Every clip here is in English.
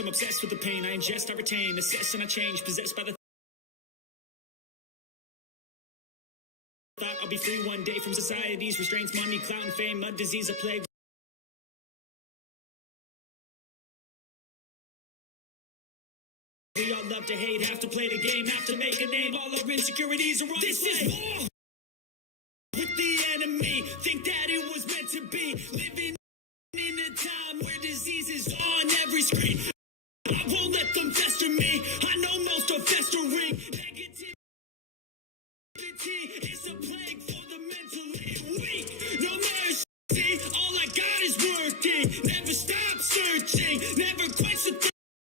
I'm obsessed with the pain. I ingest, I retain, assess and I change. Possessed by the thought I'll be free one day from society's restraints. Money, clout, and fame, a disease, a plague. We all love to hate, have to play the game, have to make a name. All our insecurities are on this display. This is war with the enemy. Think that it was meant to be. Living in a time where disease is on every screen. I won't let them fester me. I know most are festering. Negativity is a plague for the mentally weak. No mercy, all I got is working. Never stop searching, never quench the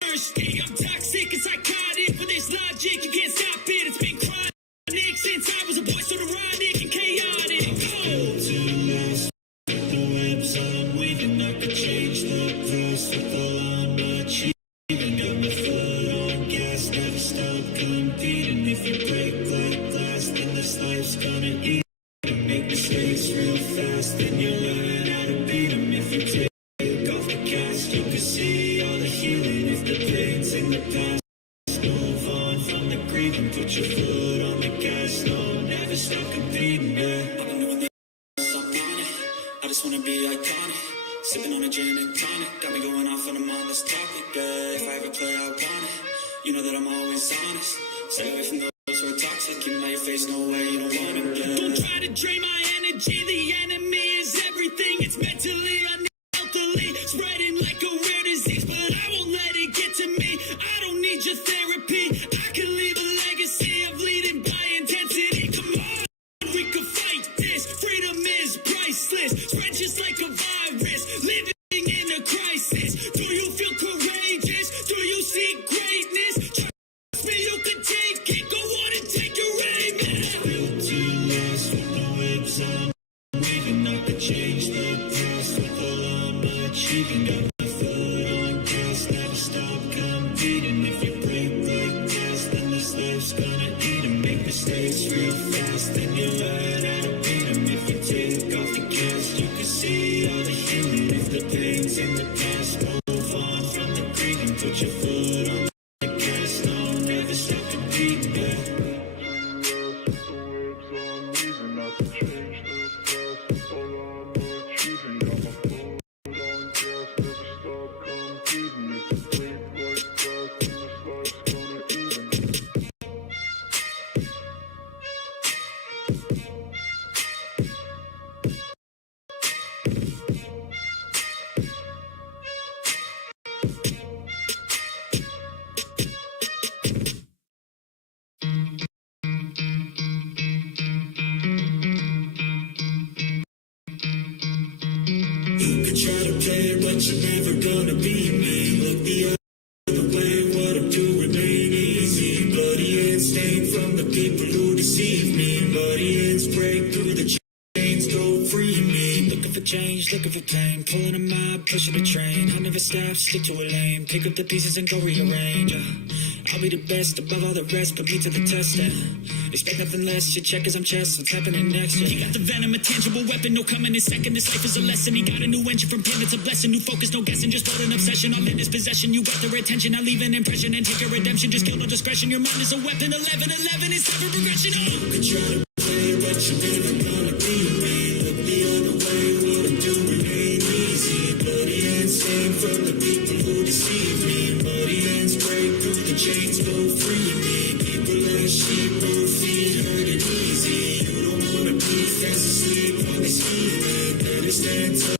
thirsty. I'm toxic and psychotic, but there's logic, you can't stop it. It's been chronic since I was a boy, so neurotic and chaotic. The webs I'm weaving, I could change the past with all I'm achieving. Got my foot on gas, never stop competing. If you break like glass, then this life's gonna eat. Make mistakes real fast, then you learn how to beat them. If you take off the cast, you can see all the healing. If the pain's in the past, move on from the grieving. Put your foot on the gas, no, never stop competing. I've been doing this, I'm on it. I just wanna be iconic. Sipping on a gin and tonic, got me going off when I'm on this topic. If I ever play, I want it. You know that I'm always honest. Stay away from those who are toxic. Keep them out your face, no way, you don't want them. Don't try to drain my energy. The enemy is everything. It's mentally, unhealthily, spreading like a rare disease. But I won't let it get to me. I don't need your therapy. I can leave a legacy of leading by intensity. Come on, we can fight this. Freedom is priceless. Spread just like a virus. Living in a crisis. Do you feel courageous? Do you see greatness? Trust me, you can take it. Go on and take your aim. Built to last with the webs I'm weaving. I could change the past with all I'm achieving. Got my foot on gas, never stop competing. If you break like glass, then this life's gonna eat 'em. Make mistakes real fast, then you learn how to beat 'em. If you take off the gas, you can see all the healing. If the pain's in the past, move on from the grieving. Put your foot on the gas, no, never stop competing. You could try to play it, but you're never gonna beat me. Look the other way, what I'm doing ain't easy. Bloody hands stained from the people who deceive me. Bloody hands break through the chains, go free me. Looking for change, looking for pain. Pulling a mob, pushing a train. I never stop, stick to a lane. Pick up the pieces and go rearrange. I'll be the best above all the rest, put me to the test. Expect nothing less, your check as I'm chess. What's happening next? He got the venom, a tangible weapon, no coming in second. This life is a lesson. He got a new engine from pain, it's a blessing. New focus, no guessing, just hold an obsession. All in his possession, you got their attention. I'll leave an impression and take your redemption. Just kill no discretion. Your mind is a weapon. 11-11 is time for progression. Oh, you could try to play, but you're never gonna beat me. Look the other way, what I'm doing ain't easy. Bloody hands stained from the people who deceive me. Bloody hands break through the chains, go free me. People as sheep, move feet, hurt it easy. You don't wanna be fast asleep on this healing. Better stand up.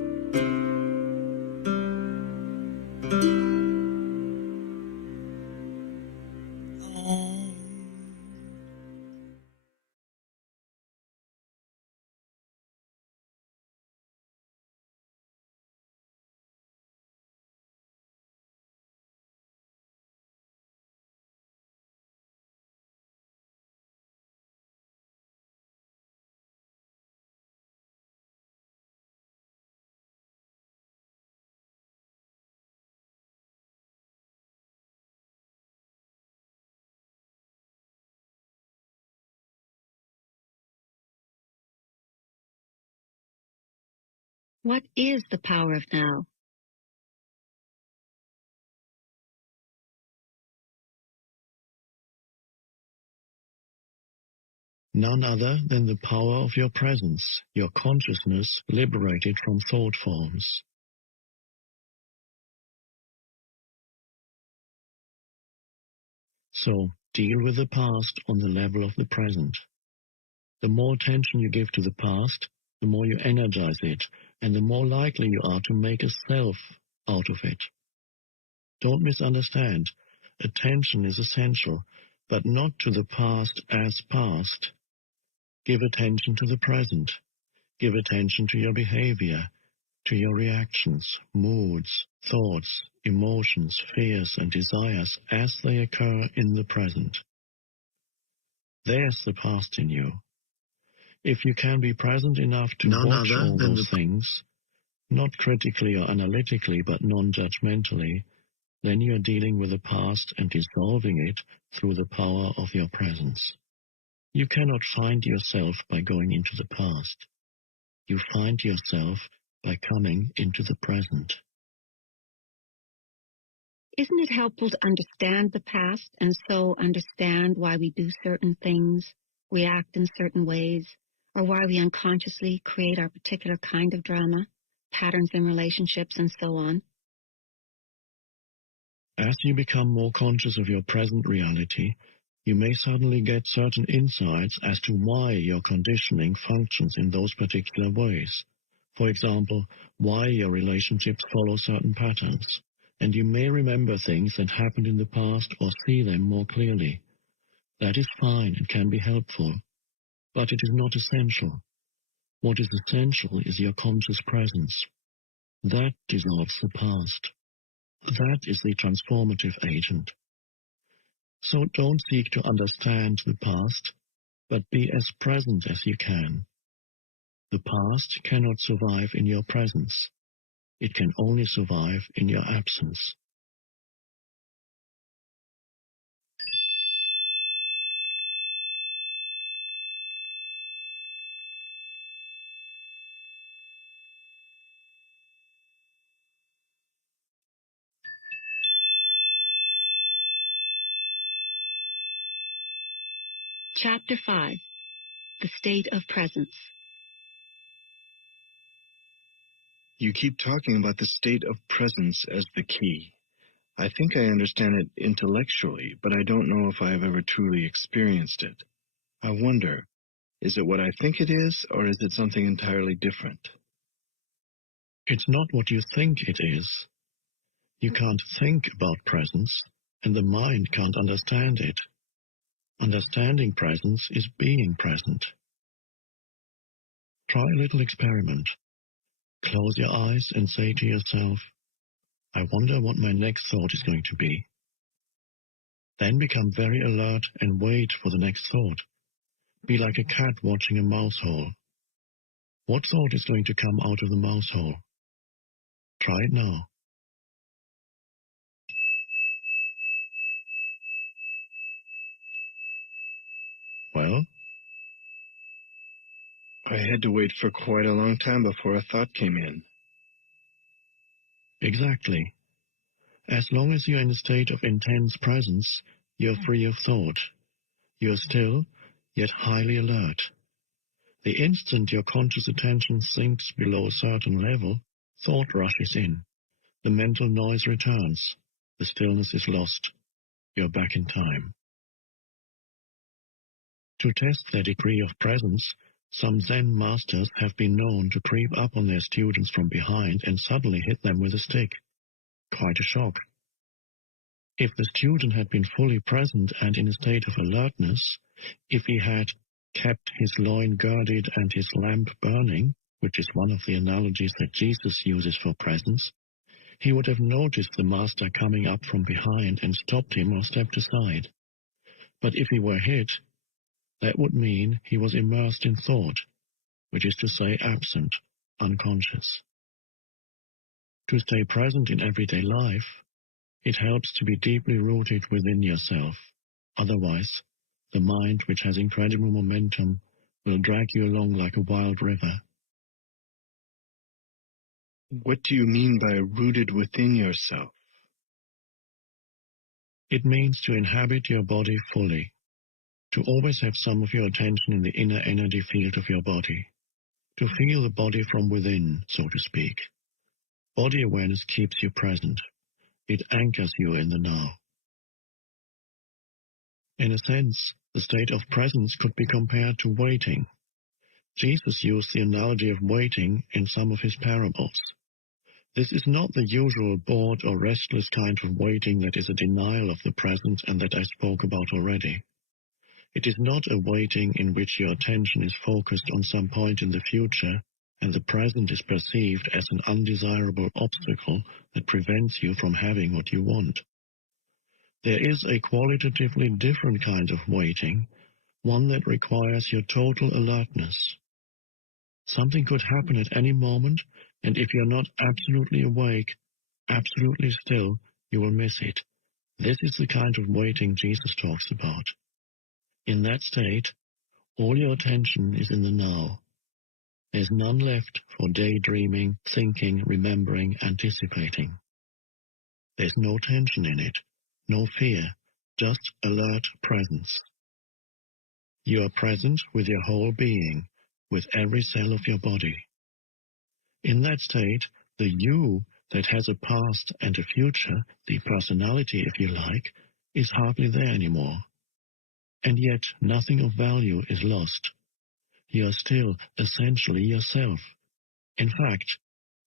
What is the power of now? None other than the power of your presence, your consciousness liberated from thought forms. So, deal with the past on the level of the present. The more attention you give to the past, the more you energize it, and the more likely you are to make a self out of it. Don't misunderstand. Attention is essential, but not to the past as past. Give attention to the present. Give attention to your behavior, to your reactions, moods, thoughts, emotions, fears, and desires as they occur in the present. There's the past in you. If you can be present enough to watch all those things, not critically or analytically, but non-judgmentally, then you are dealing with the past and dissolving it through the power of your presence. You cannot find yourself by going into the past. You find yourself by coming into the present. Isn't it helpful to understand the past and so understand why we do certain things, react in certain ways, or why we unconsciously create our particular kind of drama, patterns in relationships, and so on? As you become more conscious of your present reality, you may suddenly get certain insights as to why your conditioning functions in those particular ways. For example, why your relationships follow certain patterns, and you may remember things that happened in the past or see them more clearly. That is fine and can be helpful, but it is not essential. What is essential is your conscious presence. That dissolves the past. That is the transformative agent. So don't seek to understand the past, but be as present as you can. The past cannot survive in your presence. It can only survive in your absence. Chapter 5. The State of Presence. You keep talking about the state of presence as the key. I think I understand it intellectually, but I don't know if I have ever truly experienced it. I wonder, is it what I think it is, or is it something entirely different? It's not what you think it is. You can't think about presence, and the mind can't understand it. Understanding presence is being present. Try a little experiment. Close your eyes and say to yourself, I wonder what my next thought is going to be. Then become very alert and wait for the next thought. Be like a cat watching a mouse hole. What thought is going to come out of the mouse hole? Try it now. Well? I had to wait for quite a long time before a thought came in. Exactly. As long as you're in a state of intense presence, you're free of thought. You're still, yet highly alert. The instant your conscious attention sinks below a certain level, thought rushes in. The mental noise returns. The stillness is lost. You're back in time. To test their degree of presence, some Zen masters have been known to creep up on their students from behind and suddenly hit them with a stick. Quite a shock. If the student had been fully present and in a state of alertness, if he had kept his loin girded and his lamp burning, which is one of the analogies that Jesus uses for presence, he would have noticed the master coming up from behind and stopped him or stepped aside. But if he were hit, that would mean he was immersed in thought, which is to say absent, unconscious. To stay present in everyday life, it helps to be deeply rooted within yourself. Otherwise, the mind, which has incredible momentum, will drag you along like a wild river. What do you mean by rooted within yourself? It means to inhabit your body fully. to always have some of your attention in the inner energy field of your body, to feel the body from within, so to speak. Body awareness keeps you present. It anchors you in the now. In a sense, the state of presence could be compared to waiting. Jesus used the analogy of waiting in some of his parables. This is not the usual bored or restless kind of waiting that is a denial of the present and that I spoke about already. It is not a waiting in which your attention is focused on some point in the future and the present is perceived as an undesirable obstacle that prevents you from having what you want. There is a qualitatively different kind of waiting, one that requires your total alertness. Something could happen at any moment, and if you're not absolutely awake, absolutely still, you will miss it. This is the kind of waiting Jesus talks about. In that state, all your attention is in the now. There's none left for daydreaming, thinking, remembering, anticipating. There's no tension in it, no fear, just alert presence. You are present with your whole being, with every cell of your body. In that state, the you that has a past and a future, the personality if you like, is hardly there anymore. And yet nothing of value is lost. You are still essentially yourself. In fact,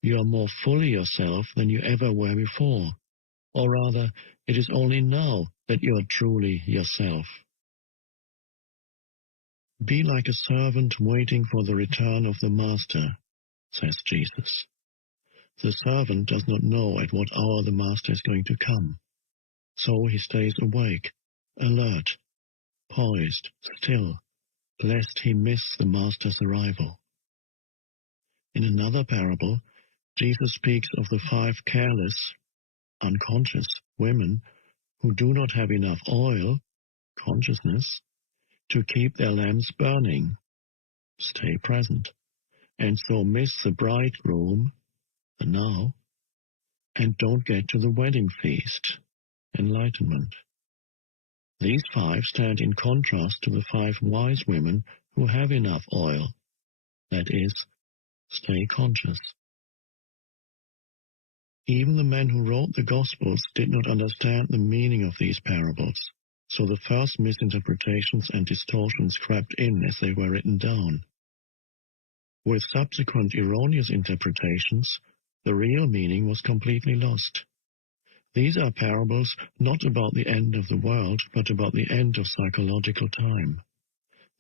you are more fully yourself than you ever were before. Or rather, it is only now that you are truly yourself. Be like a servant waiting for the return of the master, says Jesus. The servant does not know at what hour the master is going to come. So he stays awake, alert, poised, still, lest he miss the master's arrival. In another parable, Jesus speaks of the 5 careless, unconscious women who do not have enough oil, consciousness, to keep their lamps burning, stay present, and so miss the bridegroom, the now, and don't get to the wedding feast, enlightenment. These 5 stand in contrast to the 5 wise women who have enough oil, that is, stay conscious. Even the men who wrote the Gospels did not understand the meaning of these parables, so the first misinterpretations and distortions crept in as they were written down. With subsequent erroneous interpretations, the real meaning was completely lost. These are parables not about the end of the world, but about the end of psychological time.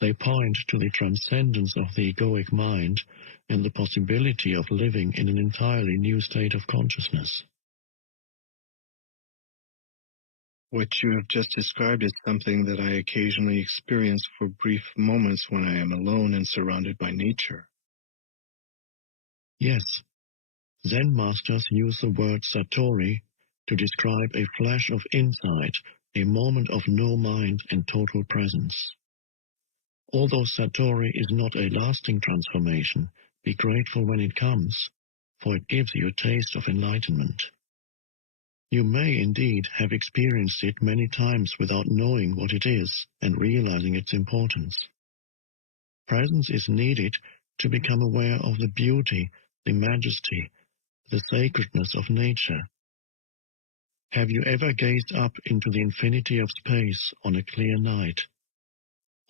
They point to the transcendence of the egoic mind and the possibility of living in an entirely new state of consciousness. What you have just described is something that I occasionally experience for brief moments when I am alone and surrounded by nature. Yes, Zen masters use the word satori to describe a flash of insight, a moment of no mind and total presence. Although satori is not a lasting transformation, be grateful when it comes, for it gives you a taste of enlightenment. You may indeed have experienced it many times without knowing what it is and realizing its importance. Presence is needed to become aware of the beauty, the majesty, the sacredness of nature. Have you ever gazed up into the infinity of space on a clear night,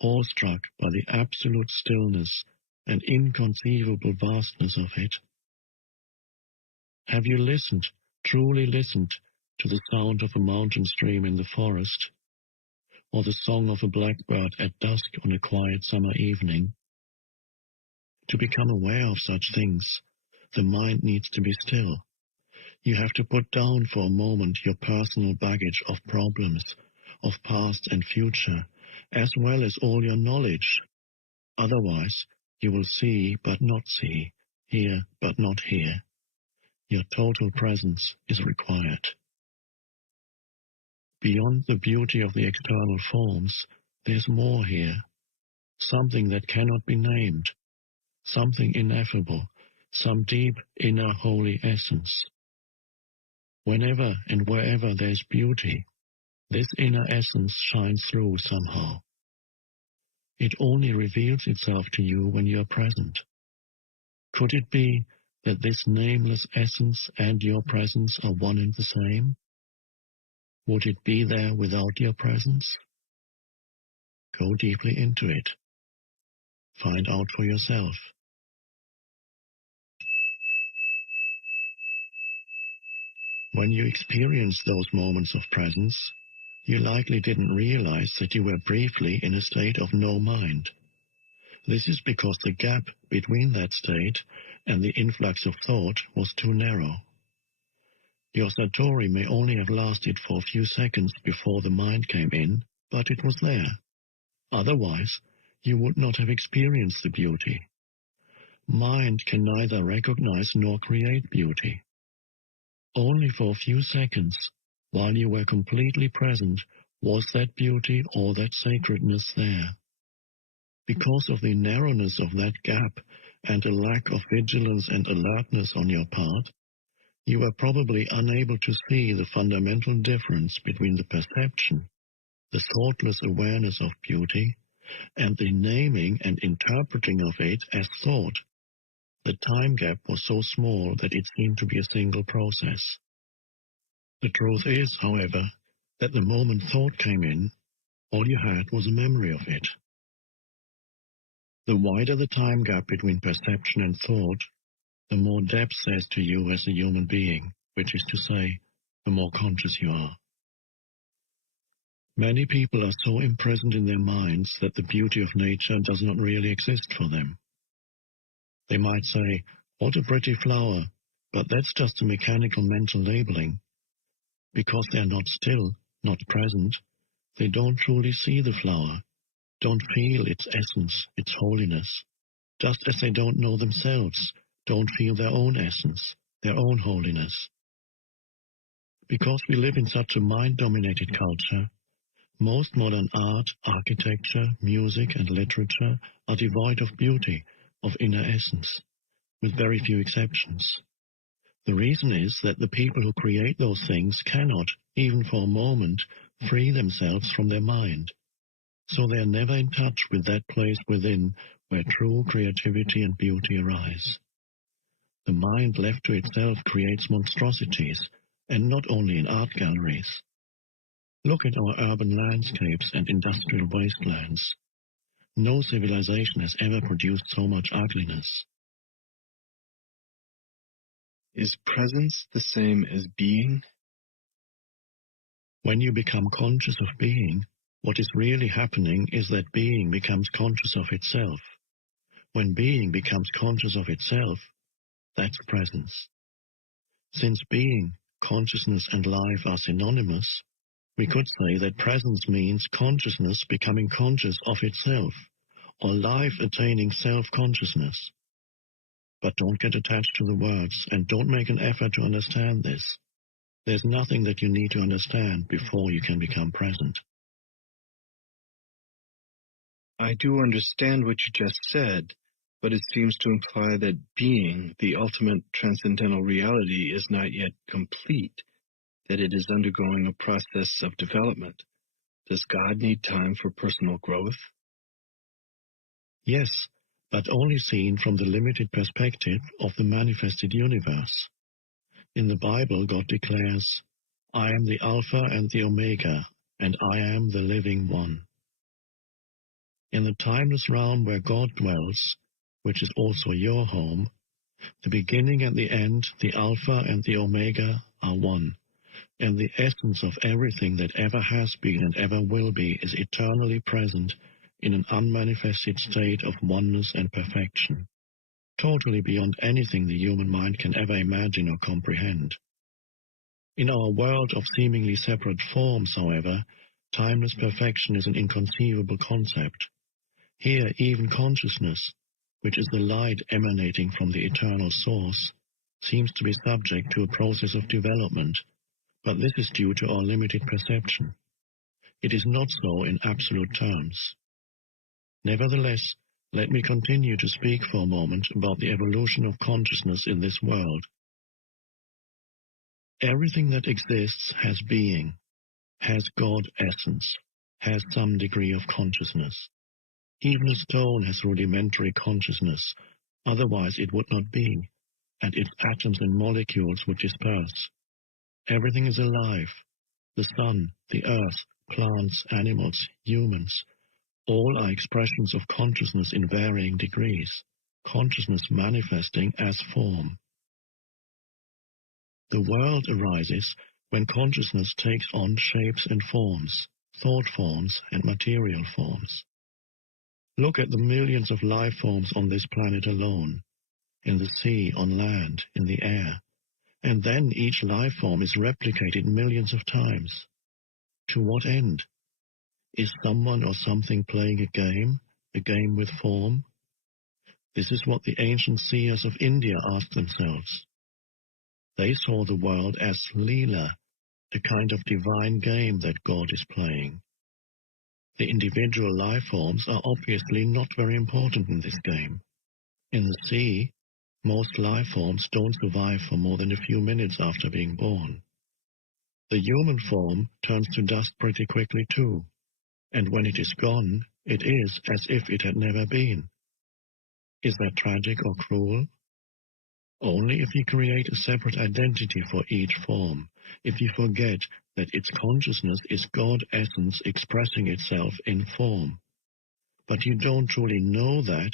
awestruck by the absolute stillness and inconceivable vastness of it? Have you listened, truly listened, to the sound of a mountain stream in the forest, or the song of a blackbird at dusk on a quiet summer evening? To become aware of such things, the mind needs to be still. You have to put down for a moment your personal baggage of problems, of past and future, as well as all your knowledge. Otherwise, you will see but not see, hear but not hear. Your total presence is required. Beyond the beauty of the external forms, there's more here, something that cannot be named, something ineffable, some deep inner holy essence. Whenever and wherever there's beauty, this inner essence shines through somehow. It only reveals itself to you when you are present. Could it be that this nameless essence and your presence are one and the same? Would it be there without your presence? Go deeply into it. Find out for yourself. When you experience those moments of presence, you likely didn't realize that you were briefly in a state of no mind. This is because the gap between that state and the influx of thought was too narrow. Your satori may only have lasted for a few seconds before the mind came in, but it was there. Otherwise, you would not have experienced the beauty. Mind can neither recognize nor create beauty. Only for a few seconds, while you were completely present, was that beauty or that sacredness there. Because of the narrowness of that gap and a lack of vigilance and alertness on your part, you were probably unable to see the fundamental difference between the perception, the thoughtless awareness of beauty, and the naming and interpreting of it as thought. The time gap was so small that it seemed to be a single process. The truth is, however, that the moment thought came in, all you had was a memory of it. The wider the time gap between perception and thought, the more depth says to you as a human being, which is to say, the more conscious you are. Many people are so imprisoned in their minds that the beauty of nature does not really exist for them. They might say, "What a pretty flower," but that's just a mechanical mental labeling. Because they are not still, not present, they don't truly see the flower, don't feel its essence, its holiness, just as they don't know themselves, don't feel their own essence, their own holiness. Because we live in such a mind-dominated culture, most modern art, architecture, music, and literature are devoid of beauty, of inner essence, with very few exceptions. The reason is that the people who create those things cannot, even for a moment, free themselves from their mind. So they are never in touch with that place within where true creativity and beauty arise. The mind left to itself creates monstrosities, and not only in art galleries. Look at our urban landscapes and industrial wastelands. No civilization has ever produced so much ugliness. Is presence the same as being? When you become conscious of being, what is really happening is that being becomes conscious of itself. When being becomes conscious of itself, that's presence. Since being, consciousness, and life are synonymous, we could say that presence means consciousness becoming conscious of itself, or life attaining self-consciousness. But don't get attached to the words, and don't make an effort to understand this. There's nothing that you need to understand before you can become present. I do understand what you just said, but it seems to imply that being, the ultimate transcendental reality, is not yet complete, that it is undergoing a process of development. Does God need time for personal growth? Yes, but only seen from the limited perspective of the manifested universe. In the Bible, God declares, "I am the Alpha and the Omega, and I am the living one." In the timeless realm where God dwells, which is also your home, the beginning and the end, the Alpha and the Omega, are one, and the essence of everything that ever has been and ever will be is eternally present in an unmanifested state of oneness and perfection, totally beyond anything the human mind can ever imagine or comprehend. In our world of seemingly separate forms, however, timeless perfection is an inconceivable concept. Here, even consciousness, which is the light emanating from the eternal source, seems to be subject to a process of development, but this is due to our limited perception. It is not so in absolute terms. Nevertheless, let me continue to speak for a moment about the evolution of consciousness in this world. Everything that exists has being, has God essence, has some degree of consciousness. Even a stone has rudimentary consciousness, otherwise it would not be, and its atoms and molecules would disperse. Everything is alive. The sun, the earth, plants, animals, humans, all are expressions of consciousness in varying degrees, consciousness manifesting as form. The world arises when consciousness takes on shapes and forms, thought forms and material forms. Look at the millions of life forms on this planet alone, in the sea, on land, in the air, and then each life form is replicated millions of times. To what end? Is someone or something playing a game with form? This is what the ancient seers of India asked themselves. They saw the world as Leela, a kind of divine game that God is playing. The individual life forms are obviously not very important in this game. In the sea, most life forms don't survive for more than a few minutes after being born. The human form turns to dust pretty quickly too, and when it is gone, it is as if it had never been. Is that tragic or cruel? Only if you create a separate identity for each form, if you forget that its consciousness is God essence expressing itself in form. But you don't truly know that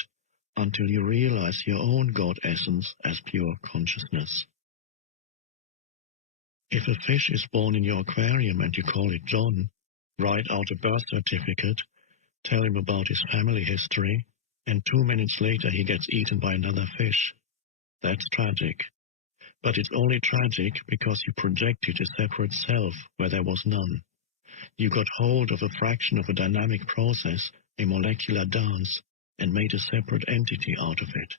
until you realize your own God essence as pure consciousness. If a fish is born in your aquarium and you call it John, write out a birth certificate, tell him about his family history, and 2 minutes later he gets eaten by another fish. That's tragic. But it's only tragic because you projected a separate self where there was none. You got hold of a fraction of a dynamic process, a molecular dance, and made a separate entity out of it.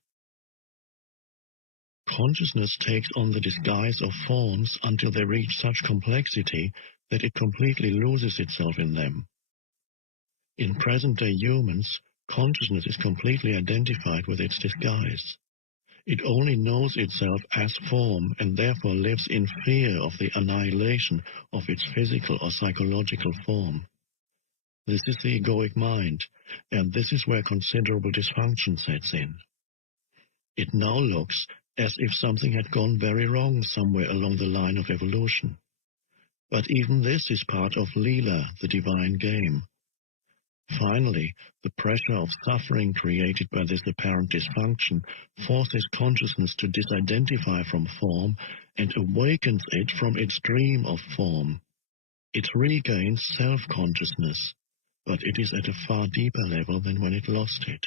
Consciousness takes on the disguise of forms until they reach such complexity that it completely loses itself in them. In present-day humans, consciousness is completely identified with its disguise. It only knows itself as form and therefore lives in fear of the annihilation of its physical or psychological form. This is the egoic mind, and this is where considerable dysfunction sets in. It now looks as if something had gone very wrong somewhere along the line of evolution. But even this is part of Leela, the divine game. Finally, the pressure of suffering created by this apparent dysfunction forces consciousness to disidentify from form and awakens it from its dream of form. It regains self-consciousness, but it is at a far deeper level than when it lost it.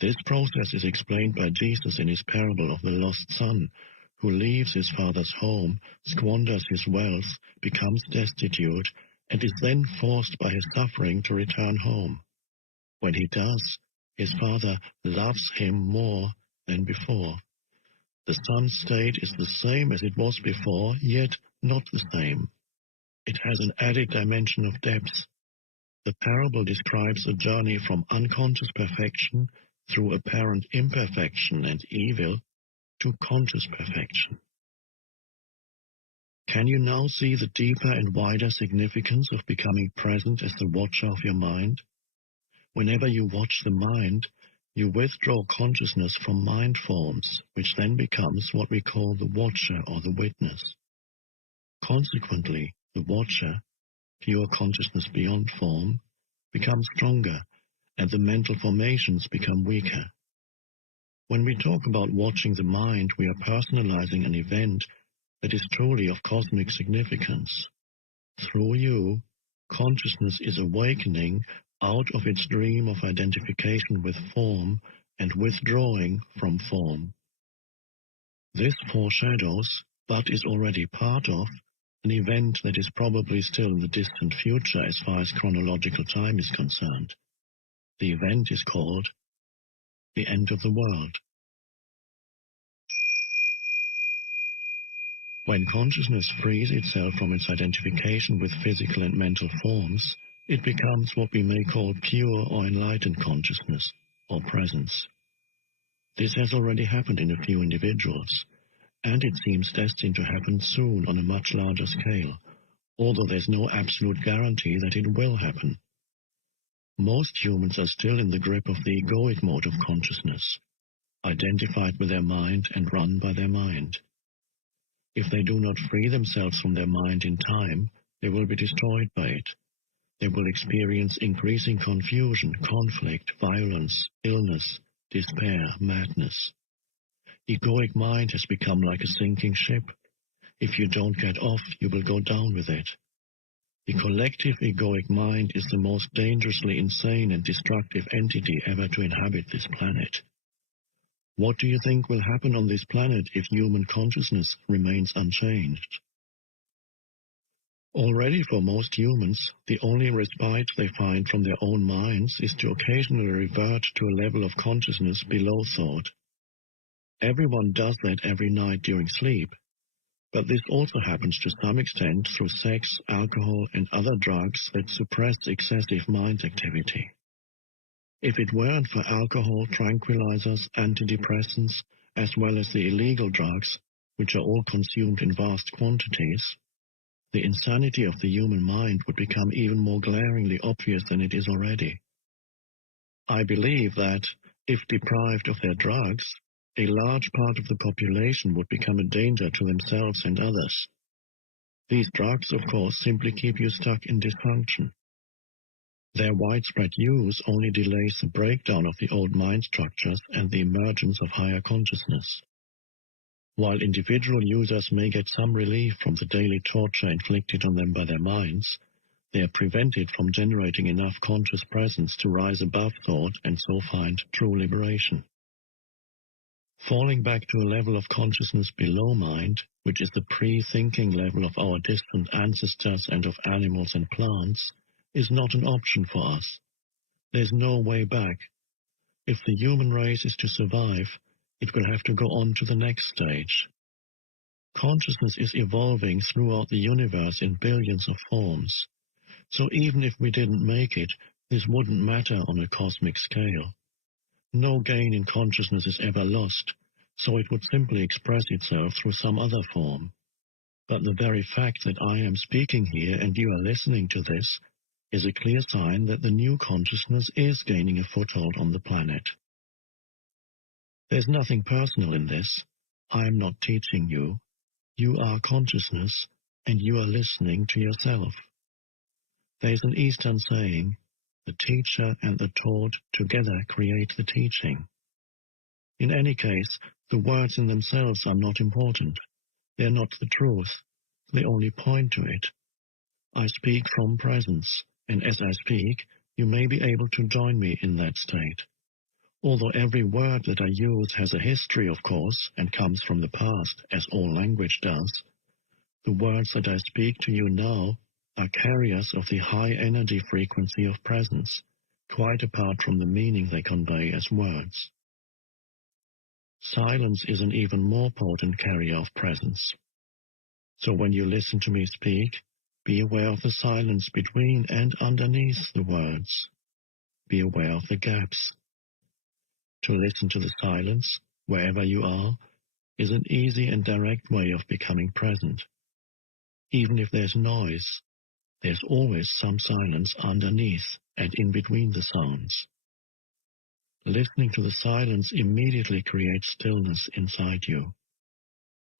This process is explained by Jesus in his parable of the lost son, who leaves his father's home, squanders his wealth, becomes destitute, and is then forced by his suffering to return home. When he does, his father loves him more than before. The son's state is the same as it was before, yet not the same. It has an added dimension of depth. The parable describes a journey from unconscious perfection through apparent imperfection and evil to conscious perfection. Can you now see the deeper and wider significance of becoming present as the watcher of your mind? Whenever you watch the mind, you withdraw consciousness from mind forms, which then becomes what we call the watcher or the witness. Consequently, the watcher, pure consciousness beyond form, becomes stronger, and the mental formations become weaker. When we talk about watching the mind, we are personalizing an event that is truly of cosmic significance. Through you, consciousness is awakening out of its dream of identification with form and withdrawing from form. This foreshadows, but is already part of, an event that is probably still in the distant future as far as chronological time is concerned. The event is called the end of the world. When consciousness frees itself from its identification with physical and mental forms, it becomes what we may call pure or enlightened consciousness, or presence. This has already happened in a few individuals, and it seems destined to happen soon on a much larger scale, although there's no absolute guarantee that it will happen. Most humans are still in the grip of the egoic mode of consciousness, identified with their mind and run by their mind. If they do not free themselves from their mind in time, they will be destroyed by it. They will experience increasing confusion, conflict, violence, illness, despair, madness. Egoic mind has become like a sinking ship. If you don't get off, you will go down with it. The collective egoic mind is the most dangerously insane and destructive entity ever to inhabit this planet. What do you think will happen on this planet if human consciousness remains unchanged? Already for most humans, the only respite they find from their own minds is to occasionally revert to a level of consciousness below thought. Everyone does that every night during sleep, but this also happens to some extent through sex, alcohol, and other drugs that suppress excessive mind activity. If it weren't for alcohol, tranquilizers, antidepressants, as well as the illegal drugs, which are all consumed in vast quantities, the insanity of the human mind would become even more glaringly obvious than it is already. I believe that, if deprived of their drugs, a large part of the population would become a danger to themselves and others. These drugs, of course, simply keep you stuck in dysfunction. Their widespread use only delays the breakdown of the old mind structures and the emergence of higher consciousness. While individual users may get some relief from the daily torture inflicted on them by their minds, they are prevented from generating enough conscious presence to rise above thought and so find true liberation. Falling back to a level of consciousness below mind, which is the pre-thinking level of our distant ancestors and of animals and plants, is not an option for us. There's no way back. If the human race is to survive, it will have to go on to the next stage. Consciousness is evolving throughout the universe in billions of forms. So even if we didn't make it, this wouldn't matter on a cosmic scale. No gain in consciousness is ever lost, so it would simply express itself through some other form. But the very fact that I am speaking here and you are listening to this is a clear sign that the new consciousness is gaining a foothold on the planet. There's nothing personal in this. I am not teaching you. You are consciousness, and you are listening to yourself. There is an Eastern saying, the teacher and the taught together create the teaching. In any case, the words in themselves are not important. They are not the truth. They only point to it. I speak from presence, and as I speak, you may be able to join me in that state. Although every word that I use has a history, of course, and comes from the past, as all language does, the words that I speak to you now are carriers of the high energy frequency of presence, quite apart from the meaning they convey as words. Silence is an even more potent carrier of presence. So when you listen to me speak, be aware of the silence between and underneath the words. Be aware of the gaps. To listen to the silence, wherever you are, is an easy and direct way of becoming present. Even if there's noise, there's always some silence underneath and in between the sounds. Listening to the silence immediately creates stillness inside you.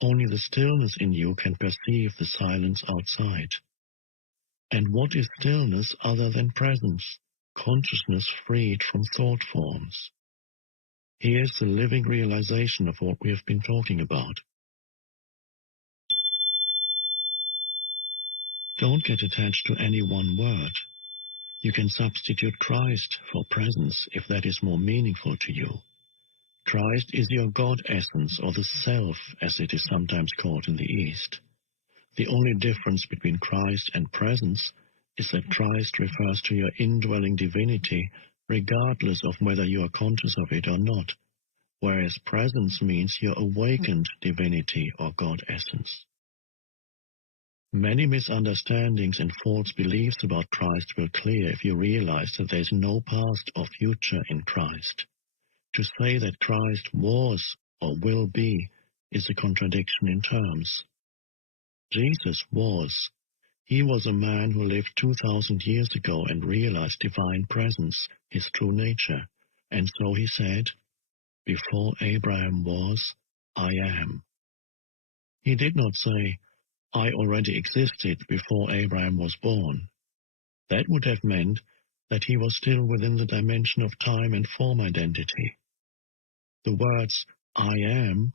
Only the stillness in you can perceive the silence outside. And what is stillness other than presence, consciousness freed from thought forms? Here's the living realization of what we have been talking about. Don't get attached to any one word. You can substitute Christ for presence if that is more meaningful to you. Christ is your God essence, or the self, as it is sometimes called in the East. The only difference between Christ and presence is that Christ refers to your indwelling divinity regardless of whether you are conscious of it or not, whereas presence means your awakened divinity or God essence. Many misunderstandings and false beliefs about Christ will clear if you realize that there is no past or future in Christ. To say that Christ was or will be is a contradiction in terms. Jesus was. He was a man who lived 2,000 years ago and realized divine presence, his true nature. And so he said, "Before Abraham was, I am." He did not say, "I already existed before Abraham was born." That would have meant that he was still within the dimension of time and form identity. The words "I am,"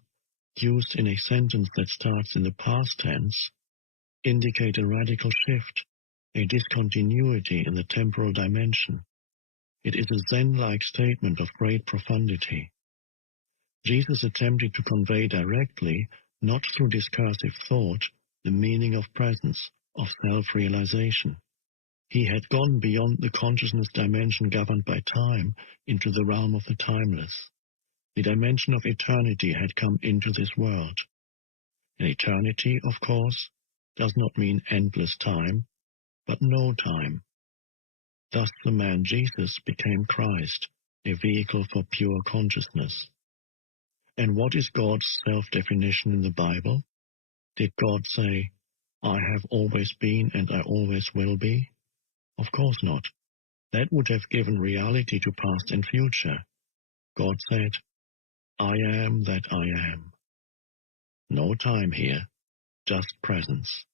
used in a sentence that starts in the past tense, indicate a radical shift, a discontinuity in the temporal dimension. It is a Zen-like statement of great profundity. Jesus attempted to convey directly, not through discursive thought, the meaning of presence, of self-realization. He had gone beyond the consciousness dimension governed by time into the realm of the timeless. The dimension of eternity had come into this world. And eternity, of course, does not mean endless time, but no time. Thus the man Jesus became Christ, a vehicle for pure consciousness. And what is God's self-definition in the Bible? Did God say, "I have always been and I always will be"? Of course not. That would have given reality to past and future. God said, "I am that I am." No time here, just presence.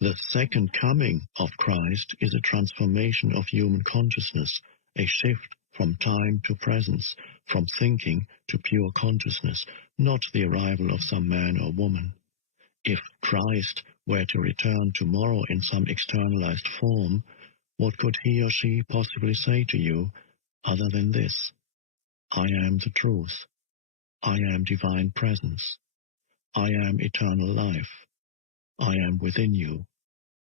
The second coming of Christ is a transformation of human consciousness, a shift from time to presence, from thinking to pure consciousness, not the arrival of some man or woman. If Christ were to return tomorrow in some externalized form, what could he or she possibly say to you other than this? I am the truth. I am divine presence. I am eternal life. I am within you.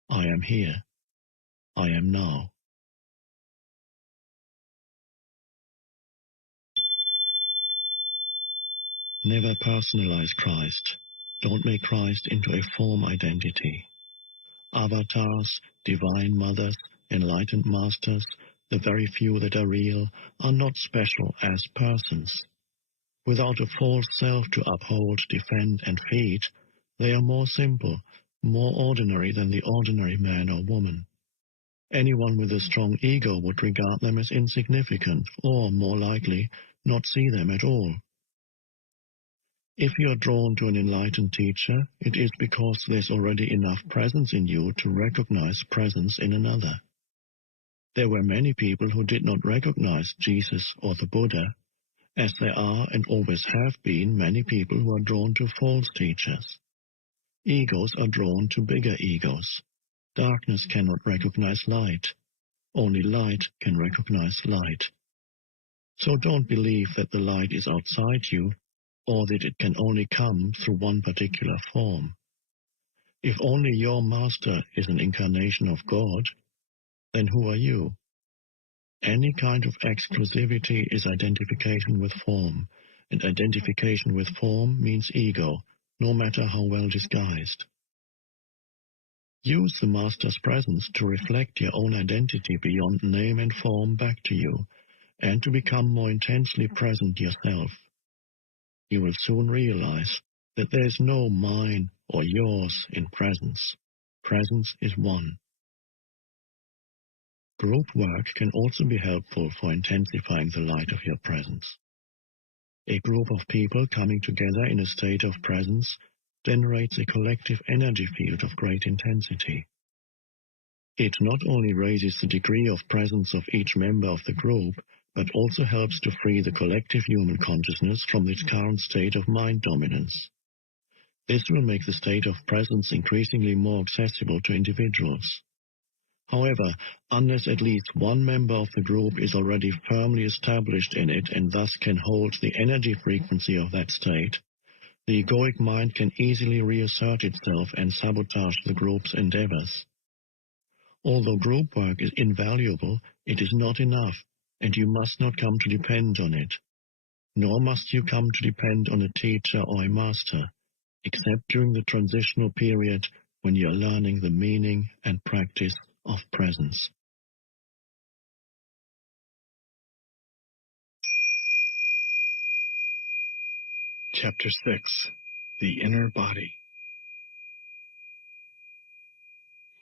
I am here. I am now. Never personalize Christ. Don't make Christ into a form identity. Avatars, divine mothers, enlightened masters, the very few that are real, are not special as persons. Without a false self to uphold, defend, and feed, they are more simple, more ordinary than the ordinary man or woman. Anyone with a strong ego would regard them as insignificant, or, more likely, not see them at all. If you are drawn to an enlightened teacher, it is because there's already enough presence in you to recognize presence in another. There were many people who did not recognize Jesus or the Buddha, as there are and always have been many people who are drawn to false teachers. Egos are drawn to bigger egos. Darkness cannot recognize light. Only light can recognize light. So don't believe that the light is outside you, or that it can only come through one particular form. If only your master is an incarnation of God, then who are you? Any kind of exclusivity is identification with form, and identification with form means ego, no matter how well disguised. Use the Master's presence to reflect your own identity beyond name and form back to you, and to become more intensely present yourself. You will soon realize that there is no mine or yours in presence. Presence is one. Group work can also be helpful for intensifying the light of your presence. A group of people coming together in a state of presence generates a collective energy field of great intensity. It not only raises the degree of presence of each member of the group, but also helps to free the collective human consciousness from its current state of mind dominance. This will make the state of presence increasingly more accessible to individuals. However, unless at least one member of the group is already firmly established in it and thus can hold the energy frequency of that state, the egoic mind can easily reassert itself and sabotage the group's endeavors. Although group work is invaluable, it is not enough, and you must not come to depend on it. Nor must you come to depend on a teacher or a master, except during the transitional period when you are learning the meaning and practice of presence. Chapter 6. The Inner Body.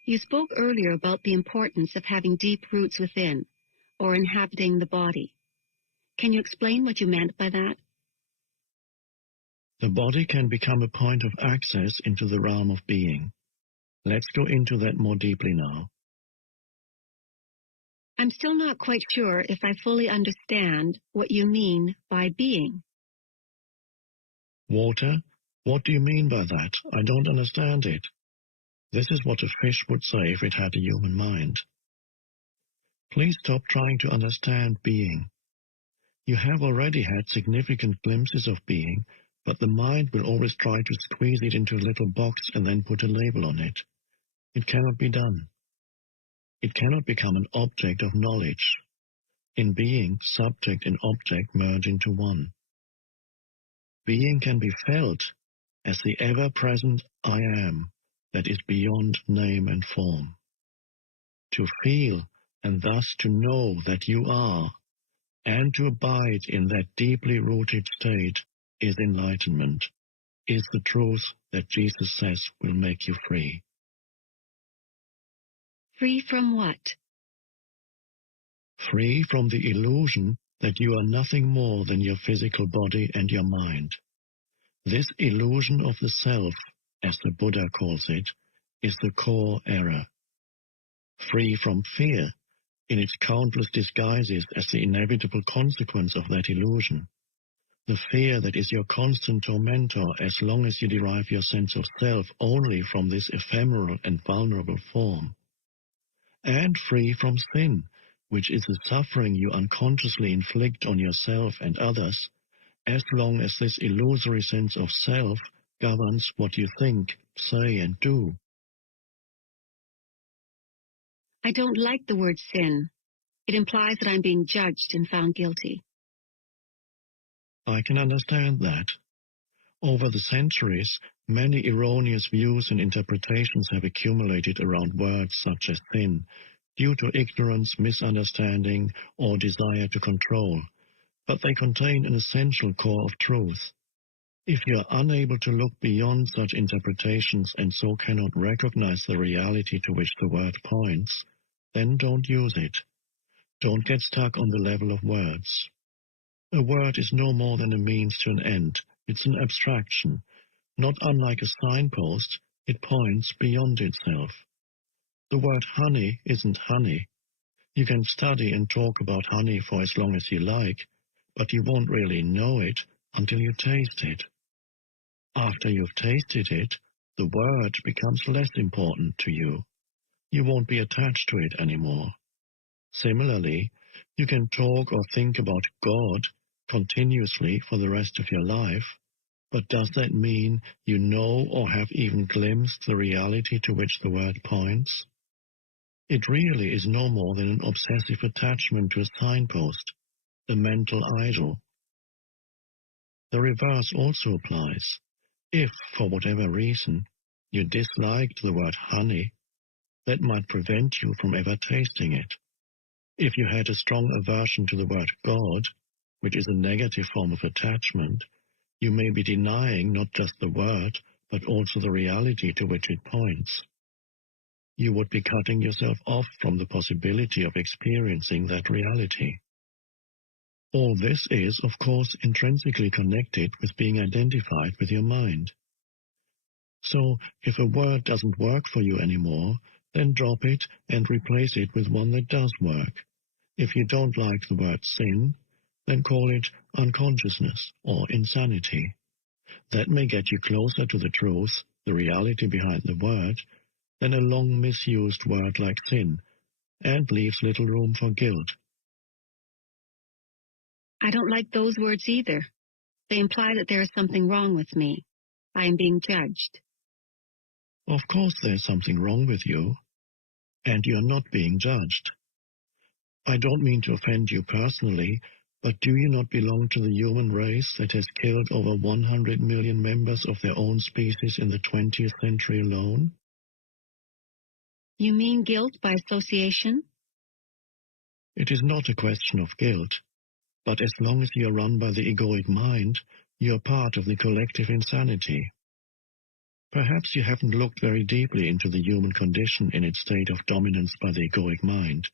You spoke earlier about the importance of having deep roots within, or inhabiting the body. Can you explain what you meant by that? The body can become a point of access into the realm of being. Let's go into that more deeply now. I'm still not quite sure if I fully understand what you mean by being. Water? What do you mean by that? I don't understand it. This is what a fish would say if it had a human mind. Please stop trying to understand being. You have already had significant glimpses of being, but the mind will always try to squeeze it into a little box and then put a label on it. It cannot be done. It cannot become an object of knowledge. In being, subject and object merge into one. Being can be felt as the ever-present I am that is beyond name and form. To feel and thus to know that you are, and to abide in that deeply rooted state is enlightenment, is the truth that Jesus says will make you free. Free from what? Free from the illusion that you are nothing more than your physical body and your mind. This illusion of the self, as the Buddha calls it, is the core error. Free from fear, in its countless disguises as the inevitable consequence of that illusion. The fear that is your constant tormentor as long as you derive your sense of self only from this ephemeral and vulnerable form. And free from sin, which is the suffering you unconsciously inflict on yourself and others, as long as this illusory sense of self governs what you think, say, and do. I don't like the word sin. It implies that I'm being judged and found guilty. I can understand that. Over the centuries, many erroneous views and interpretations have accumulated around words such as sin, due to ignorance, misunderstanding, or desire to control, but they contain an essential core of truth. If you are unable to look beyond such interpretations and so cannot recognize the reality to which the word points, then don't use it. Don't get stuck on the level of words. A word is no more than a means to an end. It's an abstraction. Not unlike a signpost, it points beyond itself. The word honey isn't honey. You can study and talk about honey for as long as you like, but you won't really know it until you taste it. After you've tasted it, the word becomes less important to you. You won't be attached to it anymore. Similarly, you can talk or think about God continuously for the rest of your life, but does that mean you know or have even glimpsed the reality to which the word points? It really is no more than an obsessive attachment to a signpost, a mental idol. The reverse also applies. If, for whatever reason, you disliked the word honey, that might prevent you from ever tasting it. If you had a strong aversion to the word God, which is a negative form of attachment, you may be denying not just the word, but also the reality to which it points. You would be cutting yourself off from the possibility of experiencing that reality. All this is, of course, intrinsically connected with being identified with your mind. So, if a word doesn't work for you anymore, then drop it and replace it with one that does work. If you don't like the word sin, then call it unconsciousness or insanity. That may get you closer to the truth, the reality behind the word, than a long misused word like sin, and leaves little room for guilt. I don't like those words either. They imply that there is something wrong with me. I am being judged. Of course there's something wrong with you, and you're not being judged. I don't mean to offend you personally, but do you not belong to the human race that has killed over 100 million members of their own species in the 20th century alone? You mean guilt by association? It is not a question of guilt, but as long as you are run by the egoic mind, you are part of the collective insanity. Perhaps you haven't looked very deeply into the human condition in its state of dominance by the egoic mind.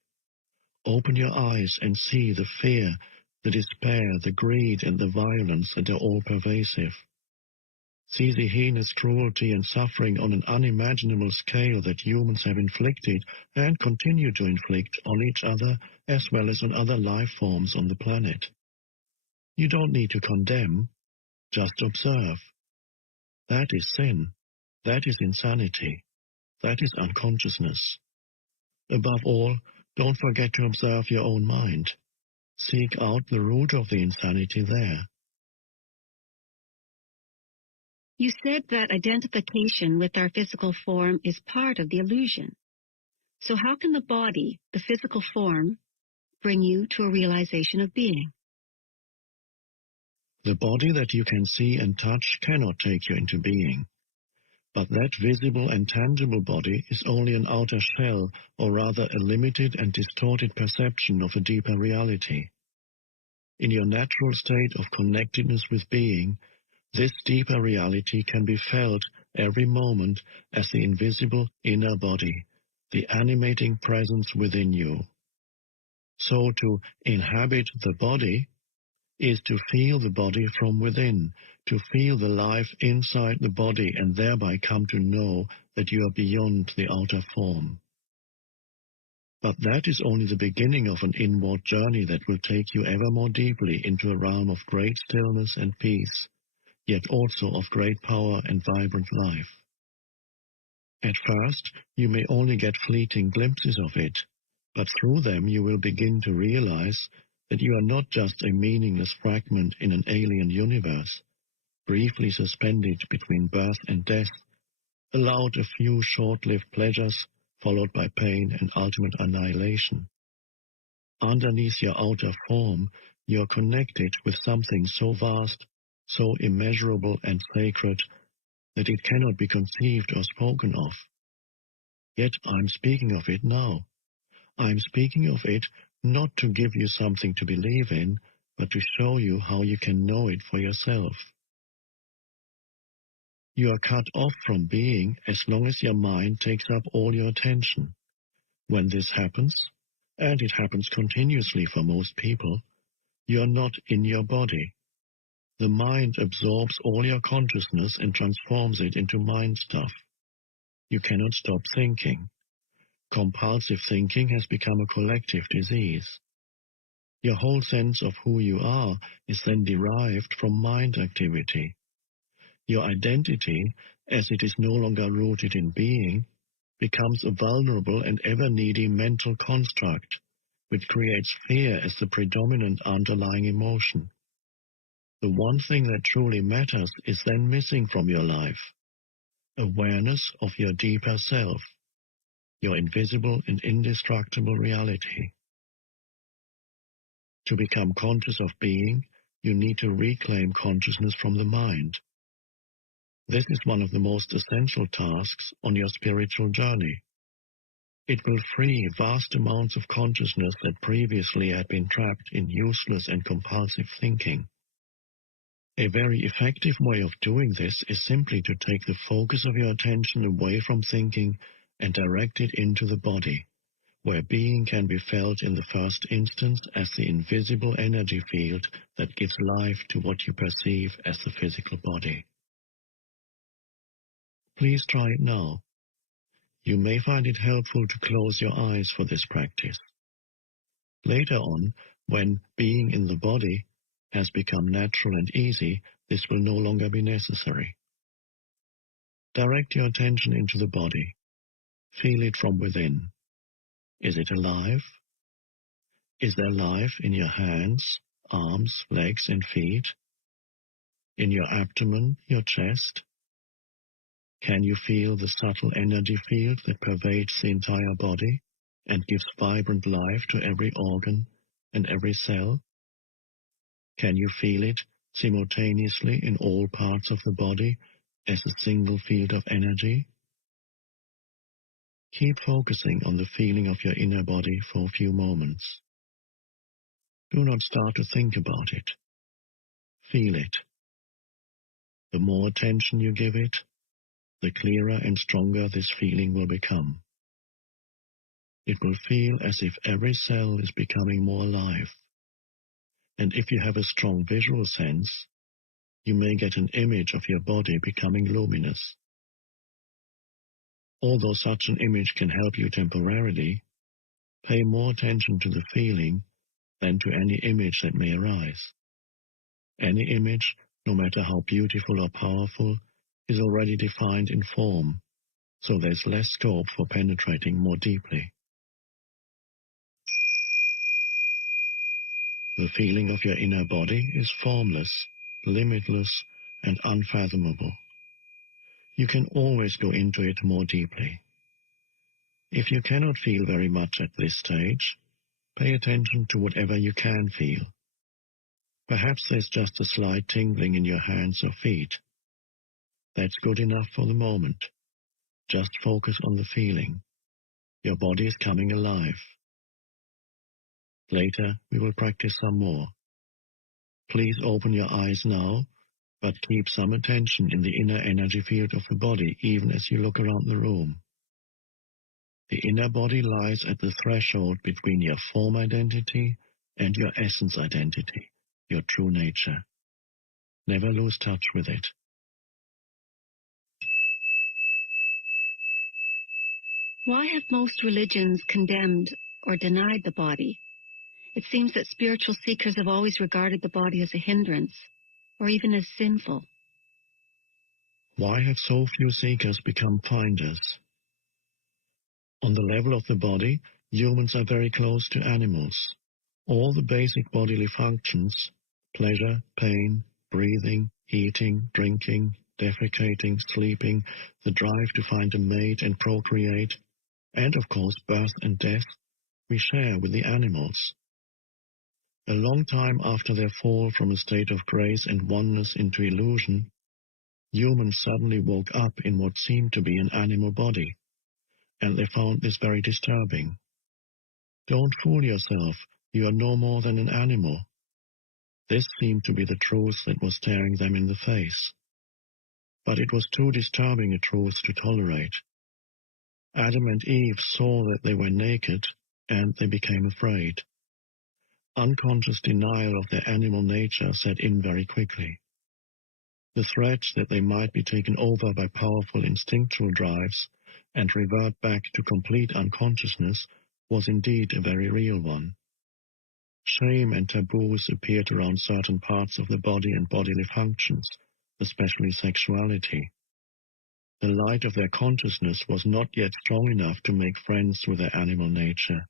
Open your eyes and see the fear, the despair, the greed, and the violence that are all pervasive. See the heinous cruelty and suffering on an unimaginable scale that humans have inflicted and continue to inflict on each other as well as on other life forms on the planet. You don't need to condemn, just observe. That is sin. That is insanity. That is unconsciousness. Above all, don't forget to observe your own mind. Seek out the root of the insanity there. You said that identification with our physical form is part of the illusion. So how can the body, the physical form, bring you to a realization of being? The body that you can see and touch cannot take you into being. But that visible and tangible body is only an outer shell, or rather a limited and distorted perception of a deeper reality. In your natural state of connectedness with being, this deeper reality can be felt every moment as the invisible inner body, the animating presence within you. So to inhabit the body is to feel the body from within, to feel the life inside the body and thereby come to know that you are beyond the outer form. But that is only the beginning of an inward journey that will take you ever more deeply into a realm of great stillness and peace, yet also of great power and vibrant life. At first, you may only get fleeting glimpses of it, but through them you will begin to realize that you are not just a meaningless fragment in an alien universe, briefly suspended between birth and death, allowed a few short-lived pleasures, followed by pain and ultimate annihilation. Underneath your outer form, you are connected with something so vast, so immeasurable and sacred, that it cannot be conceived or spoken of. Yet I'm speaking of it now. I'm speaking of it not to give you something to believe in, but to show you how you can know it for yourself. You are cut off from being as long as your mind takes up all your attention. When this happens, and it happens continuously for most people, you are not in your body. The mind absorbs all your consciousness and transforms it into mind stuff. You cannot stop thinking. Compulsive thinking has become a collective disease. Your whole sense of who you are is then derived from mind activity. Your identity, as it is no longer rooted in being, becomes a vulnerable and ever-needy mental construct, which creates fear as the predominant underlying emotion. The one thing that truly matters is then missing from your life: awareness of your deeper self, your invisible and indestructible reality. To become conscious of being, you need to reclaim consciousness from the mind. This is one of the most essential tasks on your spiritual journey. It will free vast amounts of consciousness that previously had been trapped in useless and compulsive thinking. A very effective way of doing this is simply to take the focus of your attention away from thinking and direct it into the body, where being can be felt in the first instance as the invisible energy field that gives life to what you perceive as the physical body. Please try it now. You may find it helpful to close your eyes for this practice. Later on, when being in the body has become natural and easy, this will no longer be necessary. Direct your attention into the body. Feel it from within. Is it alive? Is there life in your hands, arms, legs, and feet? In your abdomen, your chest? Can you feel the subtle energy field that pervades the entire body and gives vibrant life to every organ and every cell? Can you feel it simultaneously in all parts of the body as a single field of energy? Keep focusing on the feeling of your inner body for a few moments. Do not start to think about it. Feel it. The more attention you give it, the clearer and stronger this feeling will become. It will feel as if every cell is becoming more alive. And if you have a strong visual sense, you may get an image of your body becoming luminous. Although such an image can help you temporarily, pay more attention to the feeling than to any image that may arise. Any image, no matter how beautiful or powerful, is already defined in form, so there's less scope for penetrating more deeply. The feeling of your inner body is formless, limitless, and unfathomable. You can always go into it more deeply. If you cannot feel very much at this stage, pay attention to whatever you can feel. Perhaps there's just a slight tingling in your hands or feet. That's good enough for the moment. Just focus on the feeling. Your body is coming alive. Later, we will practice some more. Please open your eyes now, but keep some attention in the inner energy field of the body even as you look around the room. The inner body lies at the threshold between your form identity and your essence identity, your true nature. Never lose touch with it. Why have most religions condemned or denied the body? It seems that spiritual seekers have always regarded the body as a hindrance, or even as sinful. Why have so few seekers become finders? On the level of the body, humans are very close to animals. All the basic bodily functions, pleasure, pain, breathing, eating, drinking, defecating, sleeping, the drive to find a mate and procreate, and of course birth and death, we share with the animals. A long time after their fall from a state of grace and oneness into illusion, humans suddenly woke up in what seemed to be an animal body, and they found this very disturbing. Don't fool yourself, you are no more than an animal. This seemed to be the truth that was staring them in the face. But it was too disturbing a truth to tolerate. Adam and Eve saw that they were naked, and they became afraid. Unconscious denial of their animal nature set in very quickly. The threat that they might be taken over by powerful instinctual drives and revert back to complete unconsciousness was indeed a very real one. Shame and taboos appeared around certain parts of the body and bodily functions, especially sexuality. The light of their consciousness was not yet strong enough to make friends with their animal nature,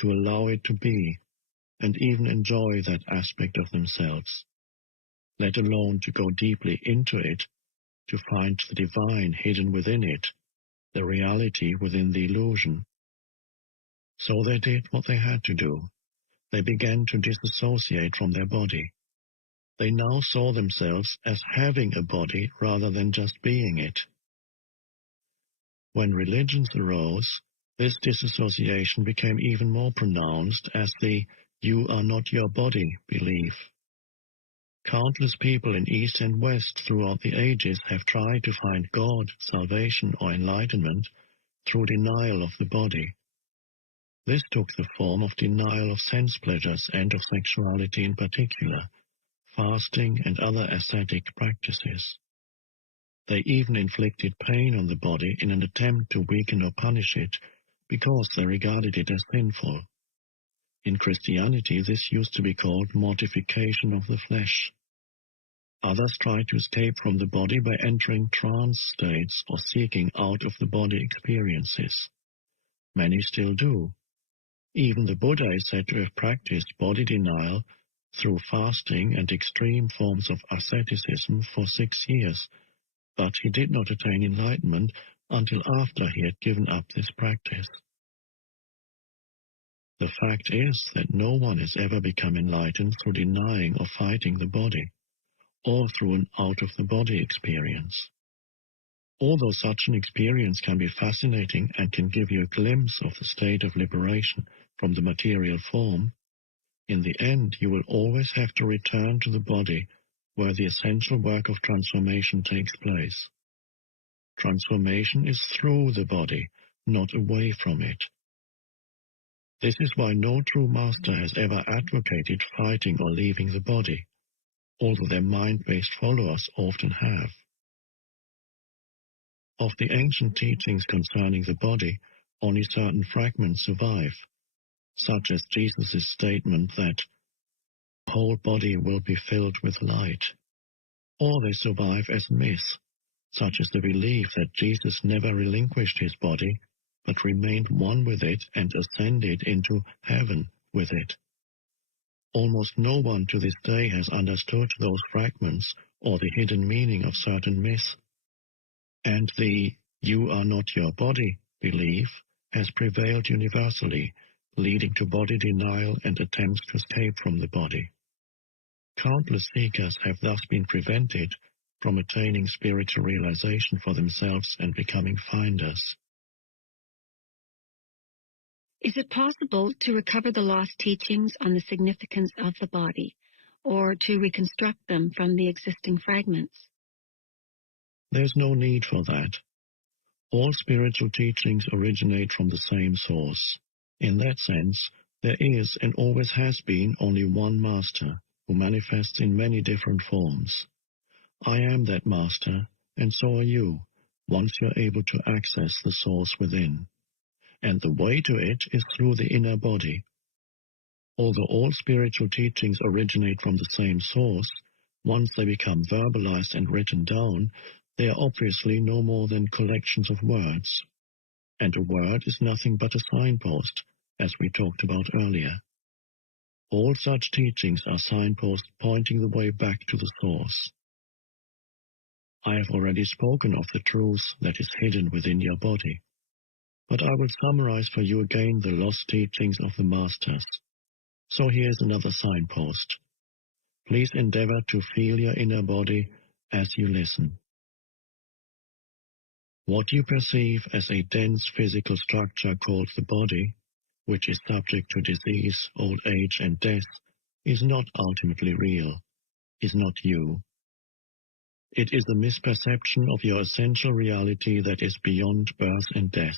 to allow it to be, and even enjoy that aspect of themselves, let alone to go deeply into it, to find the divine hidden within it, the reality within the illusion. So they did what they had to do. They began to disassociate from their body. They now saw themselves as having a body rather than just being it. When religions arose, this disassociation became even more pronounced as the "you are not your body" belief. Countless people in East and West throughout the ages have tried to find God, salvation, or enlightenment through denial of the body. This took the form of denial of sense pleasures and of sexuality in particular, fasting and other ascetic practices. They even inflicted pain on the body in an attempt to weaken or punish it because they regarded it as sinful. In Christianity, this used to be called mortification of the flesh. Others tried to escape from the body by entering trance states or seeking out of the body experiences. Many still do. Even the Buddha is said to have practiced body denial through fasting and extreme forms of asceticism for 6 years, but he did not attain enlightenment until after he had given up this practice. The fact is that no one has ever become enlightened through denying or fighting the body, or through an out-of-the-body experience. Although such an experience can be fascinating and can give you a glimpse of the state of liberation from the material form, in the end you will always have to return to the body where the essential work of transformation takes place. Transformation is through the body, not away from it. This is why no true master has ever advocated fighting or leaving the body, although their mind-based followers often have. Of the ancient teachings concerning the body, only certain fragments survive, such as Jesus' statement that the whole body will be filled with light, or they survive as myths, such as the belief that Jesus never relinquished his body, but remained one with it and ascended into heaven with it. Almost no one to this day has understood those fragments or the hidden meaning of certain myths, and the "you are not your body" belief has prevailed universally, leading to body denial and attempts to escape from the body. Countless seekers have thus been prevented from attaining spiritual realization for themselves and becoming finders. Is it possible to recover the lost teachings on the significance of the body, or to reconstruct them from the existing fragments? There's no need for that. All spiritual teachings originate from the same source. In that sense, there is and always has been only one master, who manifests in many different forms. I am that master, and so are you, once you're able to access the source within. And the way to it is through the inner body. Although all spiritual teachings originate from the same source, once they become verbalized and written down, they are obviously no more than collections of words. And a word is nothing but a signpost, as we talked about earlier. All such teachings are signposts pointing the way back to the source. I have already spoken of the truth that is hidden within your body, but I will summarize for you again the lost teachings of the Masters. So here's another signpost. Please endeavor to feel your inner body as you listen. What you perceive as a dense physical structure called the body, which is subject to disease, old age, and death, is not ultimately real, is not you. It is a misperception of your essential reality that is beyond birth and death,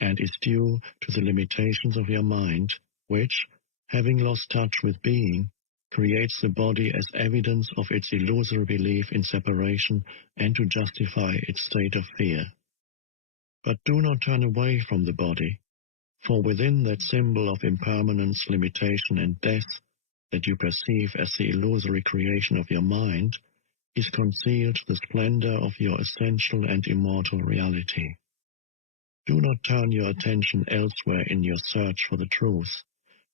and is due to the limitations of your mind, which, having lost touch with being, creates the body as evidence of its illusory belief in separation and to justify its state of fear. But do not turn away from the body, for within that symbol of impermanence, limitation, and death that you perceive as the illusory creation of your mind is concealed the splendor of your essential and immortal reality. Do not turn your attention elsewhere in your search for the truth,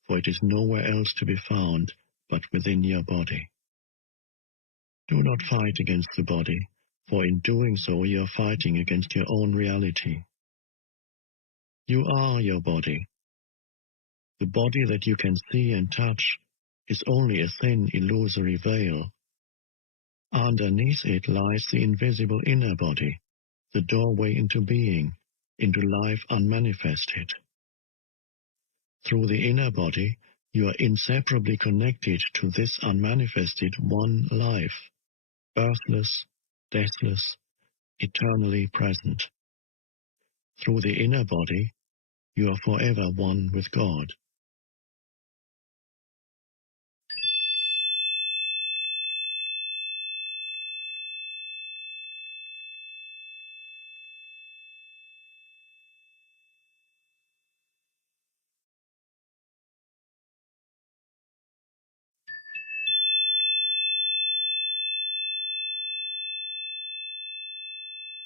for it is nowhere else to be found but within your body. Do not fight against the body, for in doing so you are fighting against your own reality. You are your body. The body that you can see and touch is only a thin, illusory veil. Underneath it lies the invisible inner body, the doorway into being, into life unmanifested. Through the inner body, you are inseparably connected to this unmanifested one life, birthless, deathless, eternally present. Through the inner body, you are forever one with God.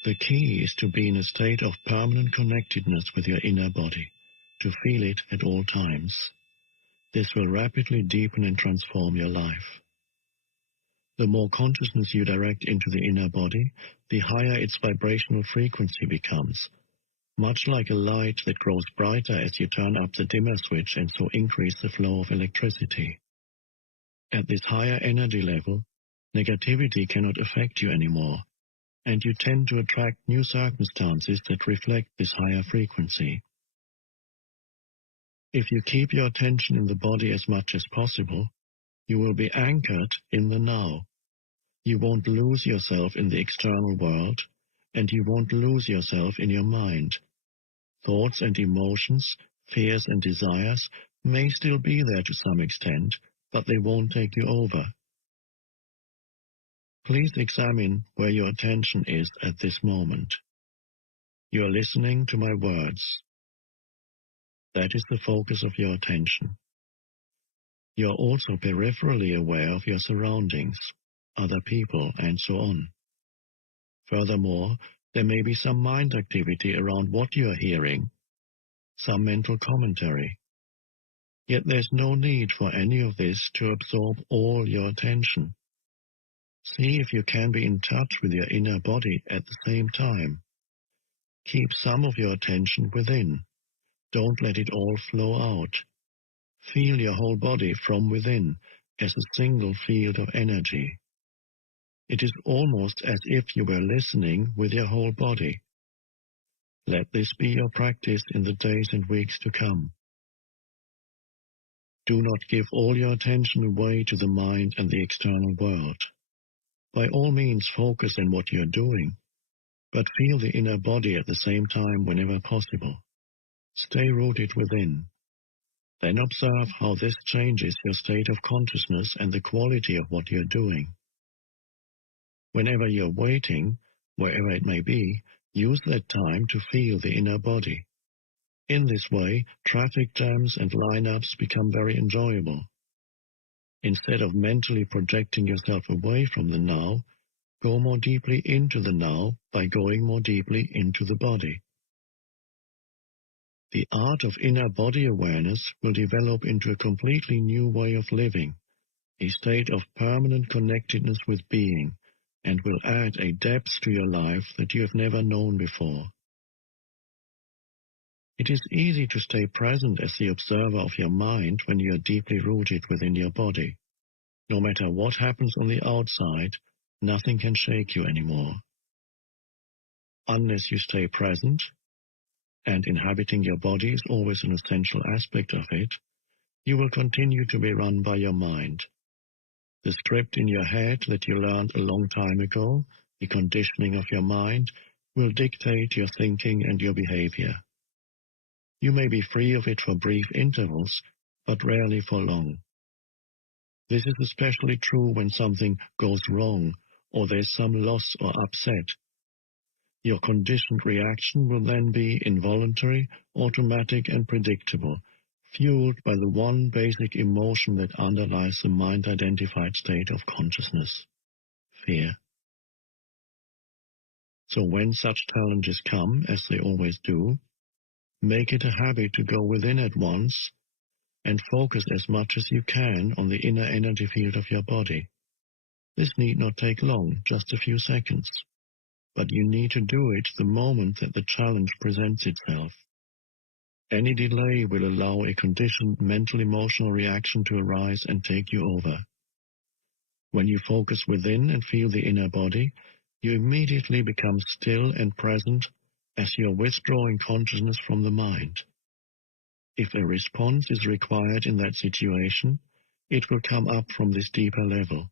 The key is to be in a state of permanent connectedness with your inner body, to feel it at all times. This will rapidly deepen and transform your life. The more consciousness you direct into the inner body, the higher its vibrational frequency becomes, much like a light that grows brighter as you turn up the dimmer switch and so increase the flow of electricity. At this higher energy level, negativity cannot affect you anymore, and you tend to attract new circumstances that reflect this higher frequency. If you keep your attention in the body as much as possible, you will be anchored in the now. You won't lose yourself in the external world, and you won't lose yourself in your mind. Thoughts and emotions, fears and desires may still be there to some extent, but they won't take you over. Please examine where your attention is at this moment. You are listening to my words. That is the focus of your attention. You are also peripherally aware of your surroundings, other people, and so on. Furthermore, there may be some mind activity around what you are hearing, some mental commentary. Yet there's no need for any of this to absorb all your attention. See if you can be in touch with your inner body at the same time. Keep some of your attention within. Don't let it all flow out. Feel your whole body from within as a single field of energy. It is almost as if you were listening with your whole body. Let this be your practice in the days and weeks to come. Do not give all your attention away to the mind and the external world. By all means, focus on what you are doing, but feel the inner body at the same time whenever possible. Stay rooted within. Then observe how this changes your state of consciousness and the quality of what you are doing. Whenever you are waiting, wherever it may be, use that time to feel the inner body. In this way, traffic jams and lineups become very enjoyable. Instead of mentally projecting yourself away from the now, go more deeply into the now by going more deeply into the body. The art of inner body awareness will develop into a completely new way of living, a state of permanent connectedness with being, and will add a depth to your life that you have never known before. It is easy to stay present as the observer of your mind when you are deeply rooted within your body. No matter what happens on the outside, nothing can shake you anymore. Unless you stay present, and inhabiting your body is always an essential aspect of it, you will continue to be run by your mind. The script in your head that you learned a long time ago, the conditioning of your mind, will dictate your thinking and your behavior. You may be free of it for brief intervals, but rarely for long. This is especially true when something goes wrong or there's some loss or upset. Your conditioned reaction will then be involuntary, automatic, and predictable, fueled by the one basic emotion that underlies the mind-identified state of consciousness: fear. So when such challenges come, as they always do, make it a habit to go within at once and focus as much as you can on the inner energy field of your body. This need not take long, just a few seconds, but you need to do it the moment that the challenge presents itself. Any delay will allow a conditioned mental-emotional reaction to arise and take you over. When you focus within and feel the inner body, you immediately become still and present as you are withdrawing consciousness from the mind. If a response is required in that situation, it will come up from this deeper level.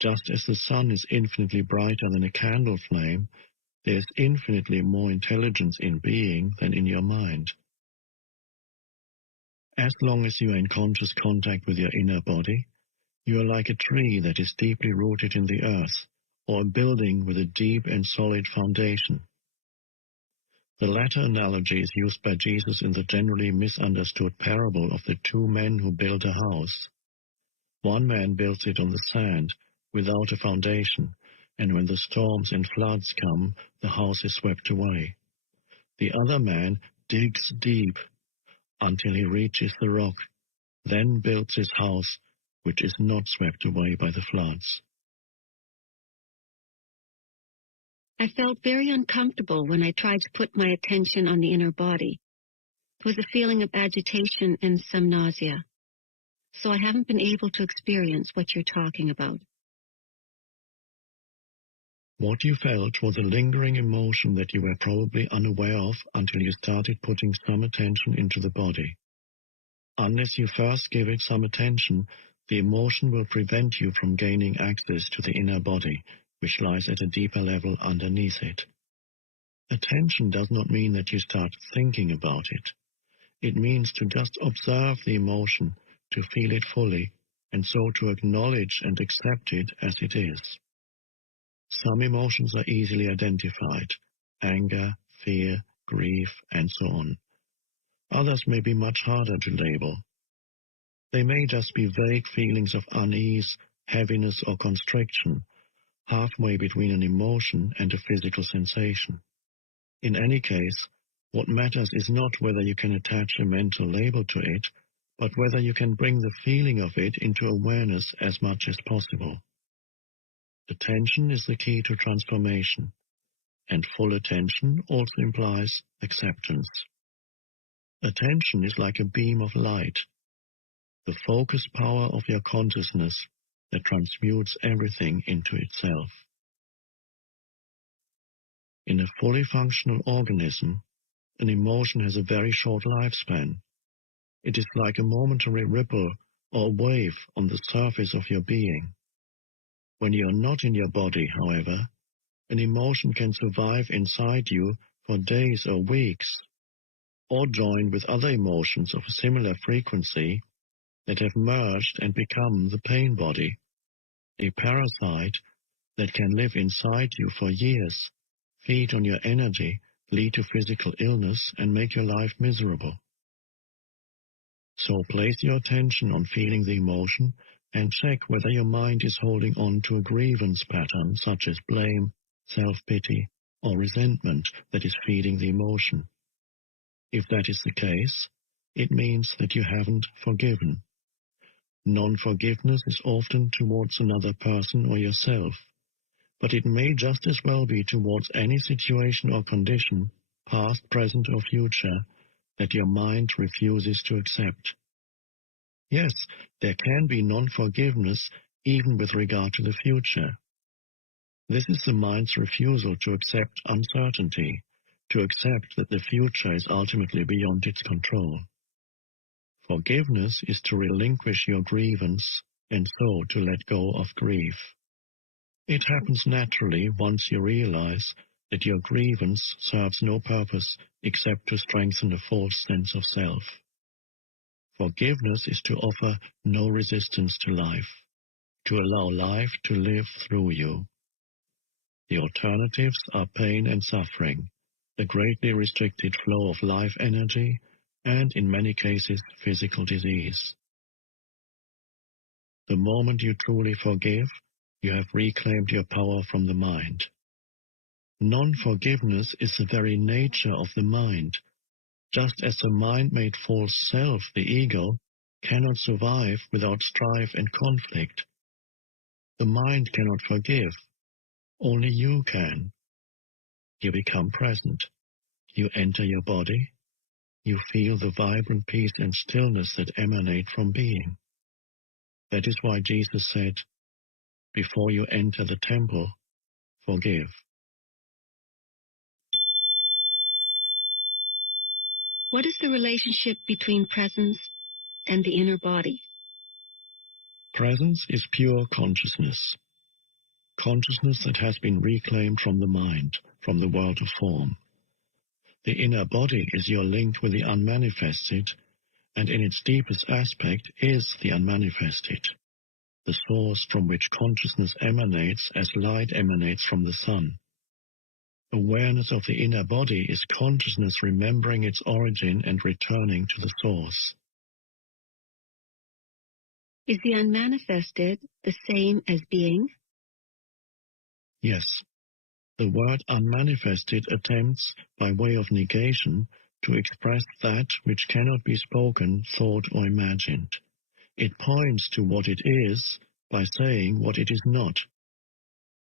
Just as the sun is infinitely brighter than a candle flame, there is infinitely more intelligence in being than in your mind. As long as you are in conscious contact with your inner body, you are like a tree that is deeply rooted in the earth, or a building with a deep and solid foundation. The latter analogy is used by Jesus in the generally misunderstood parable of the two men who built a house. One man builds it on the sand, without a foundation, and when the storms and floods come, the house is swept away. The other man digs deep until he reaches the rock, then builds his house, which is not swept away by the floods. I felt very uncomfortable when I tried to put my attention on the inner body. There was a feeling of agitation and some nausea. So I haven't been able to experience what you're talking about. What you felt was a lingering emotion that you were probably unaware of until you started putting some attention into the body. Unless you first give it some attention, the emotion will prevent you from gaining access to the inner body, which lies at a deeper level underneath it. Attention does not mean that you start thinking about it. It means to just observe the emotion, to feel it fully, and so to acknowledge and accept it as it is. Some emotions are easily identified: anger, fear, grief, and so on. Others may be much harder to label. They may just be vague feelings of unease, heaviness, or constriction, halfway between an emotion and a physical sensation. In any case, what matters is not whether you can attach a mental label to it, but whether you can bring the feeling of it into awareness as much as possible. Attention is the key to transformation, and full attention also implies acceptance. Attention is like a beam of light, the focus power of your consciousness that transmutes everything into itself. In a fully functional organism, an emotion has a very short lifespan. It is like a momentary ripple or wave on the surface of your being. When you are not in your body, however, an emotion can survive inside you for days or weeks, or join with other emotions of a similar frequency that have merged and become the pain body, a parasite that can live inside you for years, feed on your energy, lead to physical illness, and make your life miserable. So place your attention on feeling the emotion and check whether your mind is holding on to a grievance pattern such as blame, self-pity, or resentment that is feeding the emotion. If that is the case, it means that you haven't forgiven. Non-forgiveness is often towards another person or yourself, but it may just as well be towards any situation or condition, past, present, or future, that your mind refuses to accept. Yes, there can be non-forgiveness even with regard to the future. This is the mind's refusal to accept uncertainty, to accept that the future is ultimately beyond its control. Forgiveness is to relinquish your grievance and so to let go of grief. It happens naturally once you realize that your grievance serves no purpose except to strengthen a false sense of self. Forgiveness is to offer no resistance to life, to allow life to live through you. The alternatives are pain and suffering, the greatly restricted flow of life energy, and in many cases physical disease. The moment you truly forgive, you have reclaimed your power from the mind. Non-forgiveness is the very nature of the mind, just as the mind-made false self, the ego, cannot survive without strife and conflict. The mind cannot forgive. Only you can. You become present. You enter your body. You feel the vibrant peace and stillness that emanate from being. That is why Jesus said, "Before you enter the temple, forgive." What is the relationship between presence and the inner body? Presence is pure consciousness. Consciousness that has been reclaimed from the mind, from the world of form. The inner body is your link with the unmanifested, and in its deepest aspect is the unmanifested, the source from which consciousness emanates as light emanates from the sun. Awareness of the inner body is consciousness remembering its origin and returning to the source. Is the unmanifested the same as being? Yes. The word unmanifested attempts, by way of negation, to express that which cannot be spoken, thought, or imagined. It points to what it is by saying what it is not.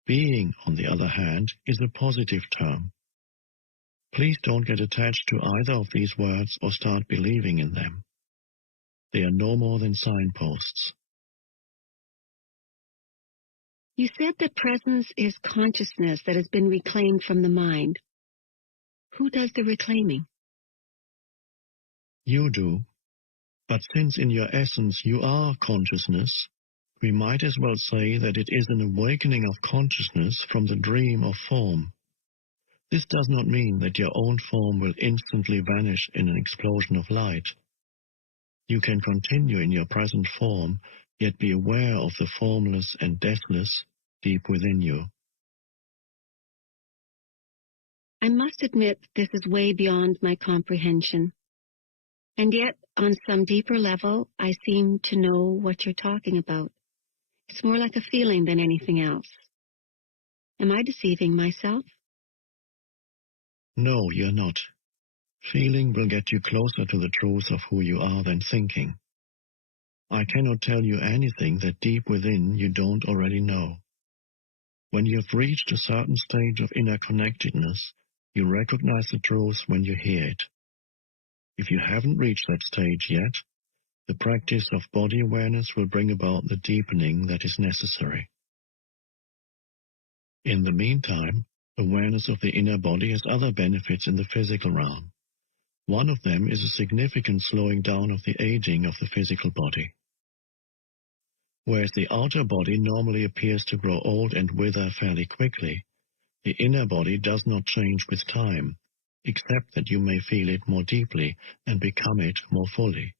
Being, on the other hand, is a positive term. Please don't get attached to either of these words or start believing in them. They are no more than signposts. You said that presence is consciousness that has been reclaimed from the mind. Who does the reclaiming? You do. But since in your essence you are consciousness, We might as well say that it is an awakening of consciousness from the dream of form. This does not mean that your own form will instantly vanish in an explosion of light. You can continue in your present form, yet be aware of the formless and deathless deep within you. I must admit this is way beyond my comprehension. And yet, on some deeper level, I seem to know what you're talking about. It's more like a feeling than anything else. Am I deceiving myself? No, you're not. Feeling will get you closer to the truth of who you are than thinking. I cannot tell you anything that deep within you don't already know. When you have reached a certain stage of inner connectedness, you recognize the truth when you hear it. If you haven't reached that stage yet, the practice of body awareness will bring about the deepening that is necessary. In the meantime, awareness of the inner body has other benefits in the physical realm. One of them is a significant slowing down of the aging of the physical body. Whereas the outer body normally appears to grow old and wither fairly quickly, the inner body does not change with time, except that you may feel it more deeply and become it more fully.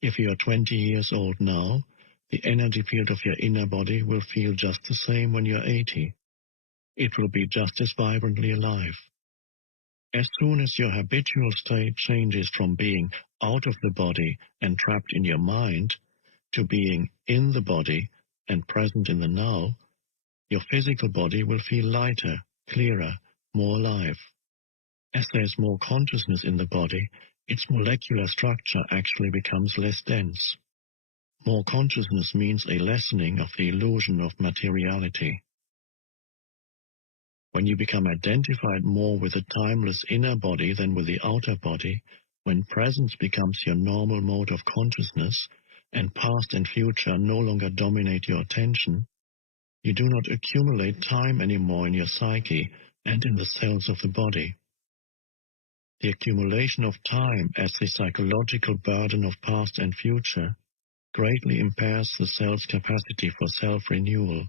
If you are 20 years old now, the energy field of your inner body will feel just the same when you are 80. It will be just as vibrantly alive. As soon as your habitual state changes from being out of the body and trapped in your mind to being in the body and present in the now, your physical body will feel lighter, clearer, more alive. As there's more consciousness in the body, its molecular structure actually becomes less dense. More consciousness means a lessening of the illusion of materiality. When you become identified more with the timeless inner body than with the outer body, when presence becomes your normal mode of consciousness, and past and future no longer dominate your attention, you do not accumulate time anymore in your psyche and in the cells of the body. The accumulation of time as the psychological burden of past and future greatly impairs the cell's capacity for self-renewal.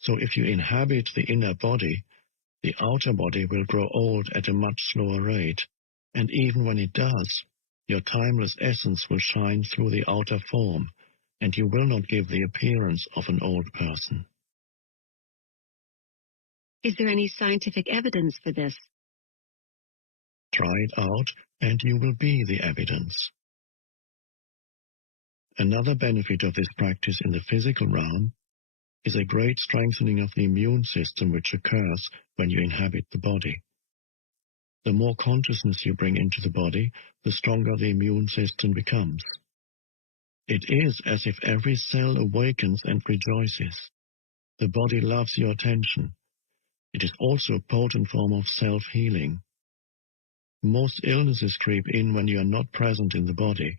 So if you inhabit the inner body, the outer body will grow old at a much slower rate, and even when it does, your timeless essence will shine through the outer form, and you will not give the appearance of an old person. Is there any scientific evidence for this? Try it out, and you will be the evidence. Another benefit of this practice in the physical realm is a great strengthening of the immune system which occurs when you inhabit the body. The more consciousness you bring into the body, the stronger the immune system becomes. It is as if every cell awakens and rejoices. The body loves your attention. It is also a potent form of self-healing. Most illnesses creep in when you are not present in the body,